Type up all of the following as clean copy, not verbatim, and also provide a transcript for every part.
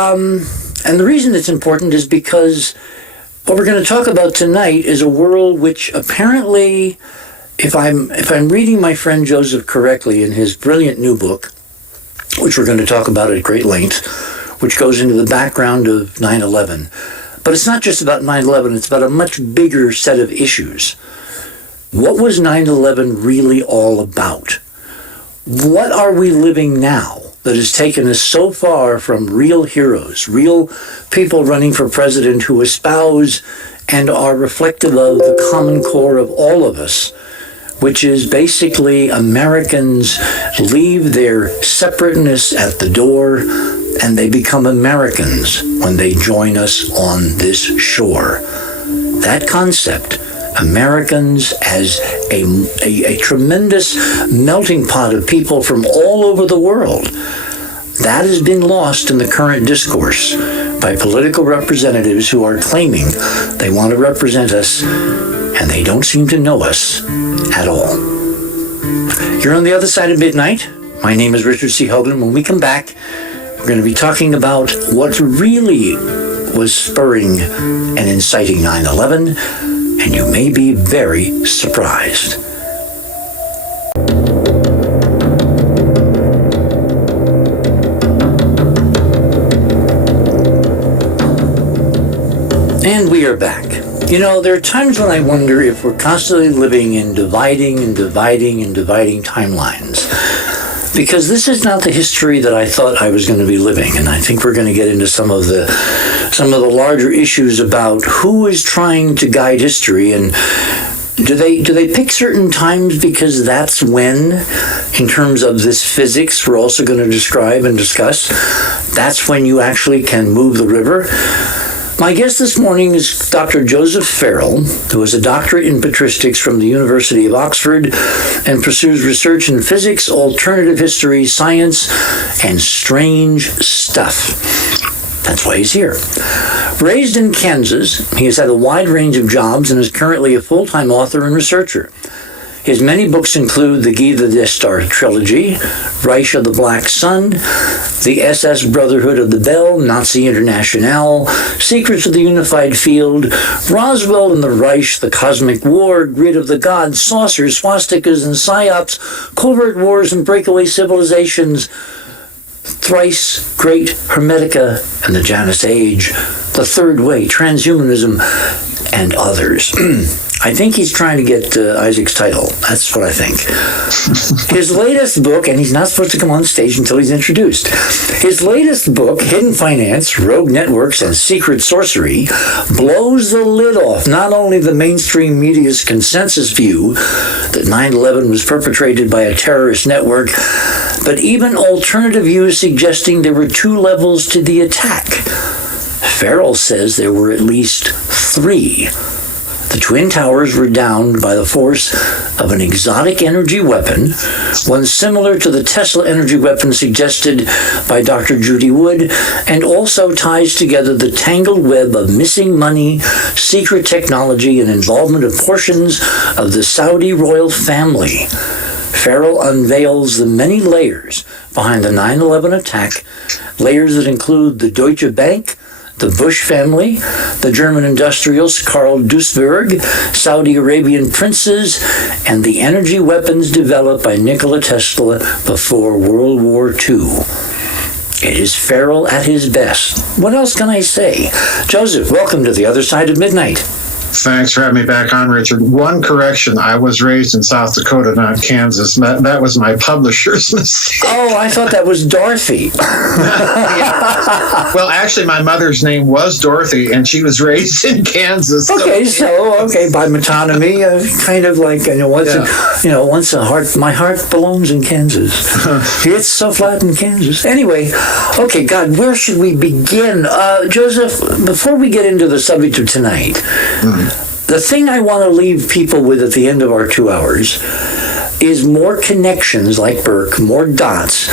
And the reason it's important is because what we're going to talk about tonight is a world which apparently, if I'm reading my friend Joseph correctly in his brilliant new book, which we're going to talk about at great length, which goes into the background of 9/11. But it's not just about 9/11, it's about a much bigger set of issues. What was 9/11 really all about? What are we living now that has taken us so far from real heroes, real people running for president who espouse and are reflective of the common core of all of us, which is basically Americans leave their separateness at the door and they become Americans when they join us on this shore. That concept, Americans as a tremendous melting pot of people from all over the world, that has been lost in the current discourse by political representatives who are claiming they want to represent us, and they don't seem to know us at all. You're on the other side of midnight. My name is Richard C. Hoagland. When we come back, we're going to be talking about what really was spurring and inciting 9/11, and you may be very surprised. And we are back. You know, there are times when I wonder if we're constantly living in dividing timelines. Because this is not the history that I thought I was going to be living. And I think we're going to get into some of the larger issues about who is trying to guide history, and do they pick certain times because that's when, in terms of this physics we're also going to describe and discuss, that's when you actually can move the river. My guest this morning is Dr. Joseph Farrell, who is a doctorate in patristics from the University of Oxford and pursues research in physics, alternative history, science, and strange stuff. That's why he's here. Raised in Kansas, he has had a wide range of jobs and is currently a full-time author and researcher. His many books include the Guy the Death Star trilogy, Reich of the Black Sun, the SS Brotherhood of the Bell, Nazi International, Secrets of the Unified Field, Roswell and the Reich, the Cosmic War, Grid of the Gods, Saucers, Swastikas and Psyops, Covert Wars and Breakaway Civilizations, Thrice Great Hermetica and the Janus Age, The Third Way, Transhumanism, and others. I think he's trying to get Isaac's title. That's what I think. His latest book, and he's not supposed to come on stage until he's introduced. His latest book, Hidden Finance, Rogue Networks, and Secret Sorcery, blows the lid off not only the mainstream media's consensus view that 9/11 was perpetrated by a terrorist network, but even alternative views suggesting there were two levels to the attack. Farrell says there were at least three. The Twin Towers were downed by the force of an exotic energy weapon, one similar to the Tesla energy weapon suggested by Dr. Judy Wood, and also ties together the tangled web of missing money, secret technology, and involvement of portions of the Saudi royal family. Farrell unveils the many layers behind the 9/11 attack, layers that include the Deutsche Bank, the Bush family, the German industrials Karl Duisberg, Saudi Arabian princes, and the energy weapons developed by Nikola Tesla before World War II. It is Farrell at his best. What else can I say? Joseph, welcome to the other side of midnight. Thanks for having me back on, Richard. One correction, I was raised in South Dakota, not Kansas. That was my publisher's mistake. Oh, I thought that was Dorothy. Yeah. Well, actually, my mother's name was Dorothy, and she was raised in Kansas. Okay, by metonymy, kind of like, my heart belongs in Kansas. It's so flat in Kansas. Anyway, okay, God, where should we begin? Joseph, before we get into the subject of tonight, the thing I want to leave people with at the end of our 2 hours is more connections like Burke, more dots,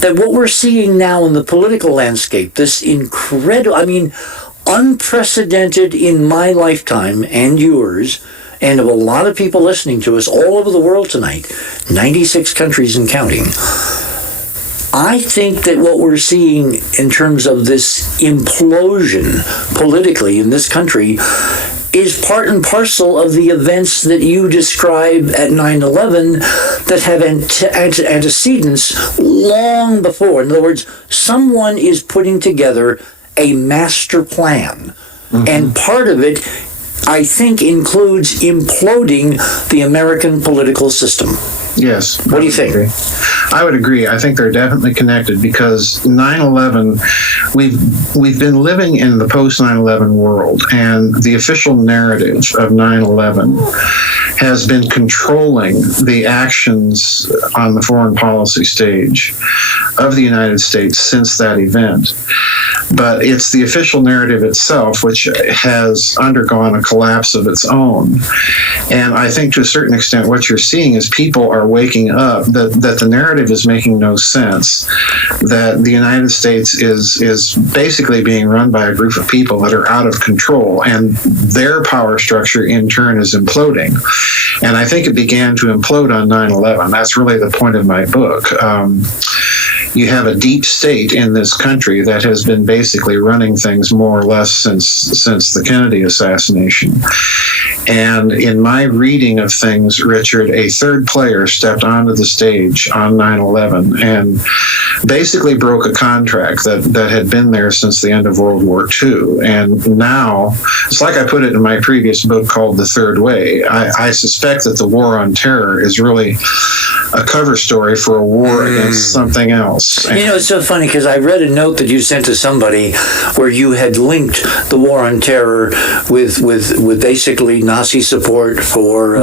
that what we're seeing now in the political landscape, this incredible, unprecedented in my lifetime and yours, and of a lot of people listening to us all over the world tonight, 96 countries and counting, I think that what we're seeing in terms of this implosion politically in this country is part and parcel of the events that you describe at 9/11 that have antecedents long before. In other words, someone is putting together a master plan. And part of it, I think, includes imploding the American political system. Yes. What do you think? I would agree. I think they're definitely connected because 9/11, we've been living in the post 9/11 world, and the official narrative of 9/11 has been controlling the actions on the foreign policy stage of the United States since that event. But it's the official narrative itself which has undergone a collapse of its own. And I think to a certain extent what you're seeing is people are waking up that the narrative is making no sense, that the United States is basically being run by a group of people that are out of control, and their power structure in turn is imploding. And I think it began to implode on 9/11. That's really the point of my book. You have a deep state in this country that has been basically running things more or less since the Kennedy assassination. And in my reading of things, Richard, a third player stepped onto the stage on 9/11 and basically broke a contract that had been there since the end of World War II. And now, it's like I put it in my previous book called The Third Way. I suspect that the war on terror is really a cover story for a war against something else. You know, it's so funny because I read a note that you sent to somebody where you had linked the war on terror with basically Nazi support for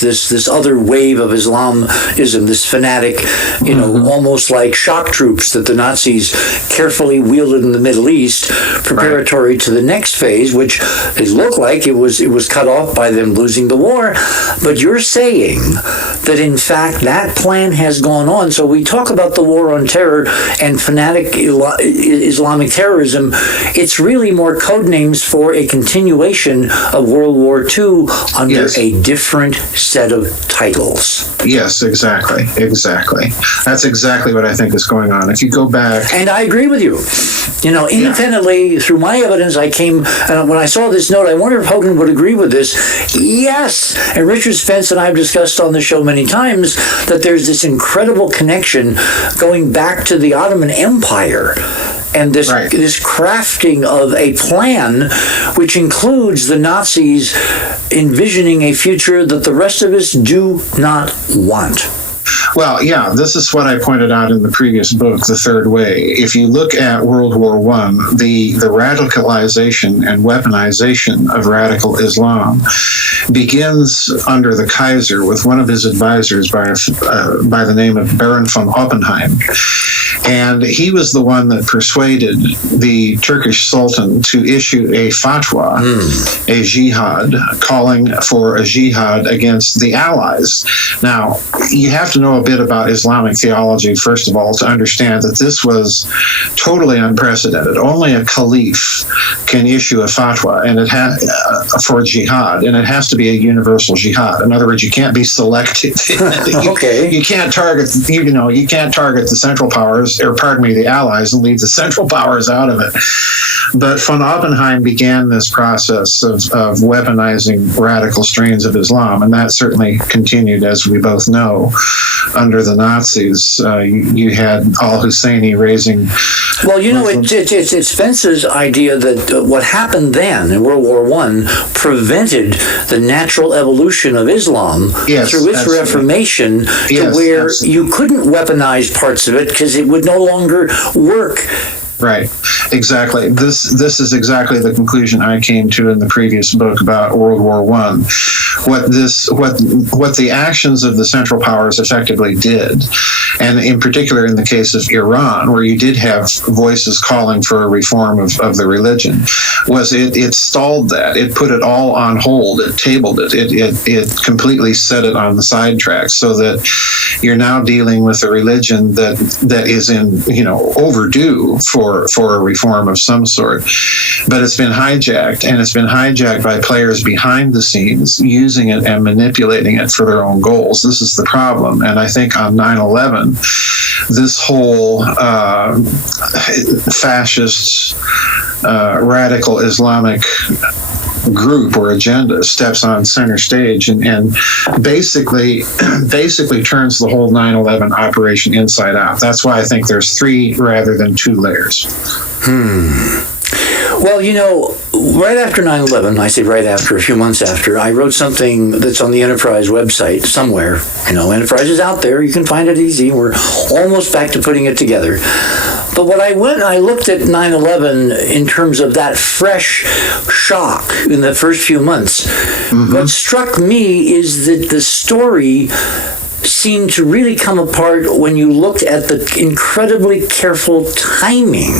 this other wave of Islamism, this fanatic, almost like shock troops that the Nazis carefully wielded in the Middle East, preparatory to the next phase, which it looked like it was cut off by them losing the war. But you're saying that in fact that plan has gone on. So we talk about the war on terror and fanatic Islamic terrorism. It's really more code names for a continuation of World War II under a different set of titles. Yes, exactly. That's exactly what I think is going on. If you go back... And I agree with you. Independently, through my evidence, I came, and when I saw this note, I wonder if Hoagland would agree with this. Yes, and Richard Spence and I have discussed on the show many times that there's this incredible connection going back to the Ottoman Empire and this crafting of a plan which includes the Nazis envisioning a future that the rest of us do not want. Well, yeah, this is what I pointed out in the previous book, The Third Way. If you look at World War I, the radicalization and weaponization of radical Islam begins under the Kaiser with one of his advisors by the name of Baron von Oppenheim. And he was the one that persuaded the Turkish Sultan to issue a fatwa, a jihad, calling for a jihad against the Allies. Now, you have to know a bit about Islamic theology, first of all, to understand that this was totally unprecedented. Only a caliph can issue a fatwa and for jihad, and it has to be a universal jihad. In other words, you can't be selective. You can't target, you can't target the Central Powers, or pardon me, the Allies, and leave the Central Powers out of it. But von Oppenheim began this process of weaponizing radical strains of Islam, and that certainly continued, as we both know, under the Nazis. You had al-Husseini raising... Well, it's Spence's idea that what happened then in World War I prevented the natural evolution of Islam through its reformation to where you couldn't weaponize parts of it because it would no longer work. Right, exactly. This is exactly the conclusion I came to in the previous book about World War I. What the actions of the Central Powers effectively did, and in particular in the case of Iran, where you did have voices calling for a reform of the religion, was it stalled that. It put it all on hold. It tabled it. It completely set it on the sidetrack, so that you're now dealing with a religion that is in overdue for for a reform of some sort. But it's been hijacked, and it's been hijacked by players behind the scenes using it and manipulating it for their own goals. This is the problem. And I think on 9/11, this whole fascist, radical Islamic group or agenda steps on center stage and basically turns the whole 9/11 operation inside out. That's why I think there's 3 rather than 2 layers. Well, right after 9/11, I say right after, a few months after, I wrote something that's on the Enterprise website somewhere. Enterprise is out there. You can find it easy. We're almost back to putting it together. But when I looked at 9/11 in terms of that fresh shock in the first few months, what struck me is that the story seemed to really come apart when you looked at the incredibly careful timing,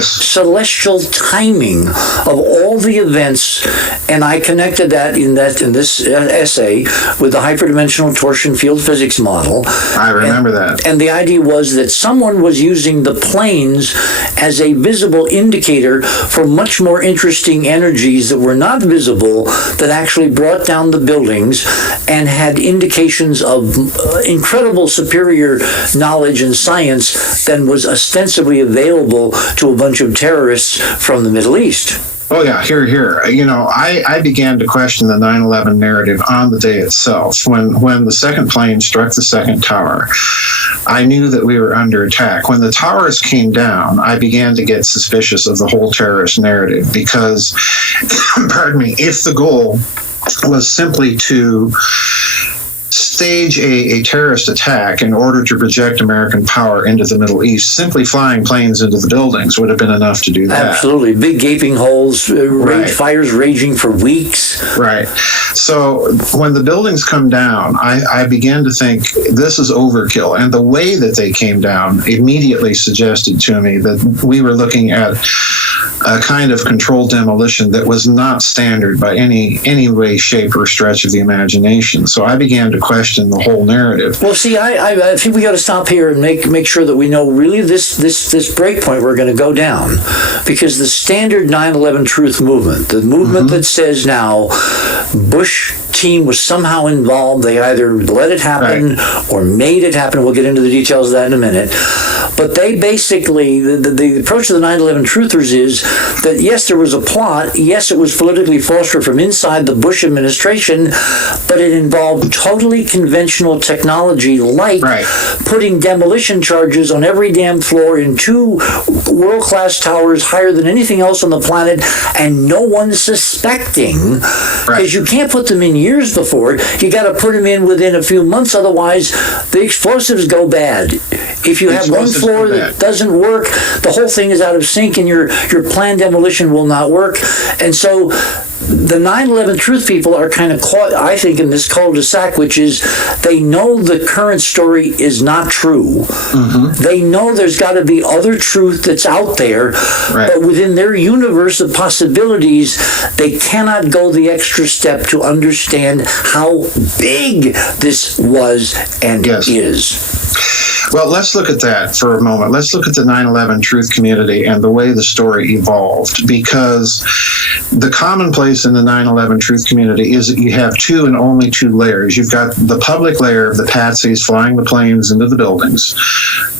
celestial timing of all the events, and I connected that in this essay with the hyperdimensional torsion field physics model. I remember that. And the idea was that someone was using the planes as a visible indicator for much more interesting energies that were not visible, that actually brought down the buildings and had indications of incredible superior knowledge and science than was ostensibly available to a bunch of terrorists from the Middle East. Oh, yeah, here. I began to question the 9/11 narrative on the day itself. When the second plane struck the second tower, I knew that we were under attack. When the towers came down, I began to get suspicious of the whole terrorist narrative because, pardon me, if the goal was simply to stage a terrorist attack in order to project American power into the Middle East, simply flying planes into the buildings would have been enough to do that. Absolutely. Big gaping holes, fires raging for weeks. Right. So when the buildings come down, I began to think this is overkill. And the way that they came down immediately suggested to me that we were looking at a kind of controlled demolition that was not standard by any way, shape, or stretch of the imagination. So I began to question the whole narrative. Well, see, I think we got to stop here and make sure that we know really this break point we're going to go down, because the standard 9/11 truth movement, the movement that says now Bush team was somehow involved, they either let it happen or made it happen. We'll get into the details of that in a minute. But they basically, the approach of the 9/11 truthers is that yes, there was a plot, yes, it was politically fostered from inside the Bush administration, but it involved totally conventional technology like putting demolition charges on every damn floor in 2 world-class towers higher than anything else on the planet, and no one suspecting, because you can't put them in years before. You got to put them in within a few months, otherwise the explosives go bad. If you have one floor that doesn't work, the whole thing is out of sync, and your planned demolition will not work. And so the 9/11 truth people are kind of caught, I think, in this cul-de-sac, which is they know the current story is not true. They know there's got to be other truth that's out there, but within their universe of possibilities, they cannot go the extra step to understand how big this was and is. Well, let's look at that for a moment. Let's look at the 9/11 truth community and the way the story evolved, because the commonplace in the 9/11 truth community is that you have 2 and only 2 layers. You've got the public layer of the patsies flying the planes into the buildings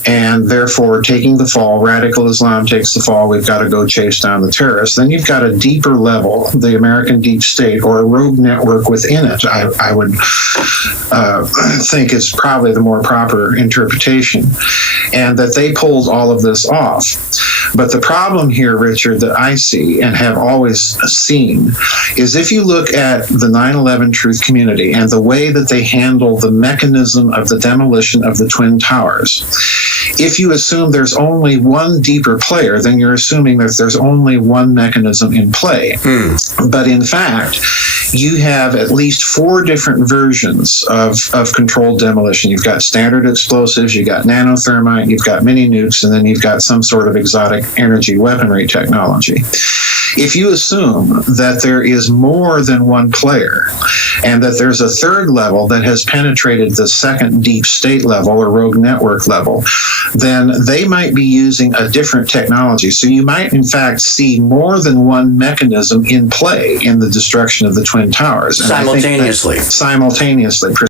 and therefore taking the fall. Radical Islam takes the fall. We've got to go chase down the terrorists. Then you've got a deeper level, the American deep state, or a rogue network within it, I would think is probably the more proper interpretation, and that they pulled all of this off. But the problem here, Richard, that I see and have always seen is if you look at the 9/11 truth community and the way that they handle the mechanism of the demolition of the Twin Towers, if you assume there's only one deeper player, then you're assuming that there's only one mechanism in play. But in fact, you have at least 4 different versions of controlled demolition. You've got standard explosives, you've got nanothermite, you've got mini nukes, and then you've got some sort of exotic energy weaponry technology. If you assume that there is more than one player and that there's a third level that has penetrated the second deep state level or rogue network level, then they might be using a different technology. So you might, in fact, see more than one mechanism in play in the destruction of the Twin Towers. And simultaneously. Simultaneously.